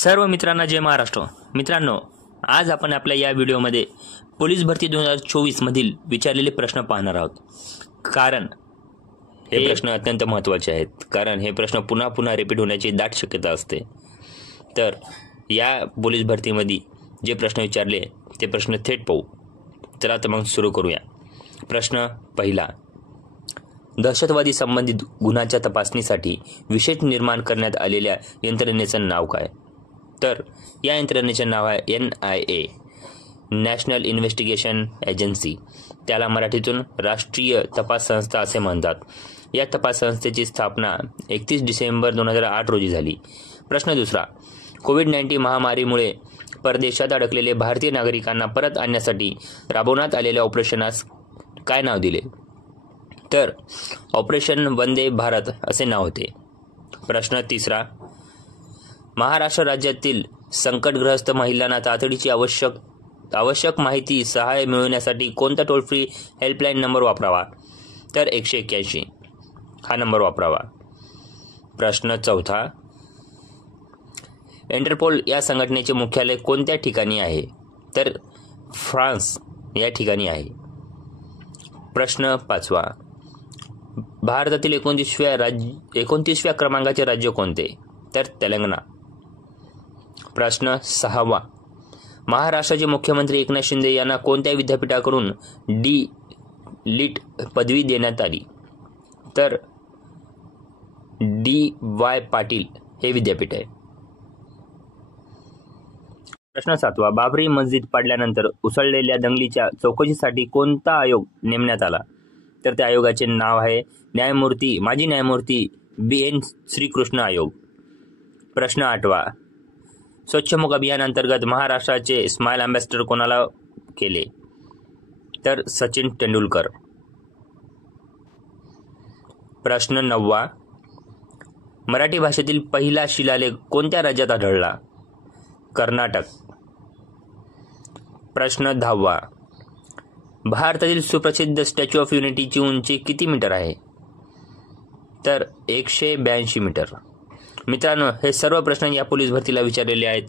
सर्व मित्रांना जय महाराष्ट्र। मित्रांनो, आज आपण आपल्या या व्हिडिओमध्ये पोलीस भरती 2024 मधील विचारलेले प्रश्न पाहणार आहोत। कारण हे प्रश्न अत्यंत महत्त्वाचे आहेत, कारण हे प्रश्न पुन्हा पुन्हा रिपीट होण्याची दाट शक्यता असते। तर या पोलीस भरतीमध्ये जे प्रश्न विचारले ते प्रश्न थेट पाहू। चला तर मग सुरू करूया। प्रश्न पहिला, दहशतवादी संबंधित गुन्ह्याच्या तपासणीसाठी विशेष निर्माण करण्यात आलेल्या यंत्रणेचं नाव काय? तर या यंत्रणेचे नाव आहे NIA, नॅशनल इन्व्हेस्टिगेशन एजन्सी। त्याला मराठीतून राष्ट्रीय तपास संस्था असे म्हणतात। या तपास संस्थेची स्थापना 31 डिसेंबर 2008 रोजी झाली। प्रश्न दुसरा, कोविड-19 महामारीमुळे परदेशात अडकलेले भारतीय नागरिकांना परत आणण्यासाठी राबवण्यात आलेल्या ऑपरेशनास काय नाव दिले? तर ऑपरेशन वंदे भारत असे नाव होते। प्रश्न तिसरा, महाराष्ट्र राज्यातील संकटग्रस्त महिलांना तातडीची आवश्यक माहिती सहाय्य मिळवण्यासाठी कोणता टोल फ्री हेल्पलाईन नंबर वापरावा? तर 181 हा नंबर वापरावा। प्रश्न चौथा, इंटरपोल या संघटनेचे मुख्यालय कोणत्या ठिकाणी आहे? तर फ्रान्स या ठिकाणी आहे। प्रश्न पाचवा, भारतातील 29व्या क्रमांकाचे राज्य कोणते? तर तेलंगणा। प्रश्न सहावा, महाराष्ट्राचे मुख्यमंत्री एकनाथ शिंदे यांना कोणत्या विद्यापीठाकडून डी.लिट पदवी देण्यात आली? तर DY पाटील हे विद्यापीठ आहे। प्रश्न सातवा, बाबरी मस्जिद पाडल्यानंतर उसळलेल्या दंगलीच्या चौकशीसाठी कोणता आयोग नेमण्यात आला? तर त्या आयोगाचे नाव आहे माजी न्यायमूर्ती BN श्रीकृष्ण आयोग। प्रश्न आठवा, स्वच्छमुख अभियान अंतर्गत महाराष्ट्राचे स्माइल अँबॅसेडर कोणाला केले? तर सचिन तेंडुलकर। प्रश्न नववा, मराठी भाषेतील पहिला शिलालेख कोणत्या राज्यात आढळला? कर्नाटक। प्रश्न दहावा, भारतातील सुप्रसिद्ध स्टॅच्यू ऑफ युनिटीची उंची किती मीटर आहे? तर 182 मीटर। मित्रांनो, हे सर्व प्रश्न या पोलीस भरतीला विचारलेले आहेत।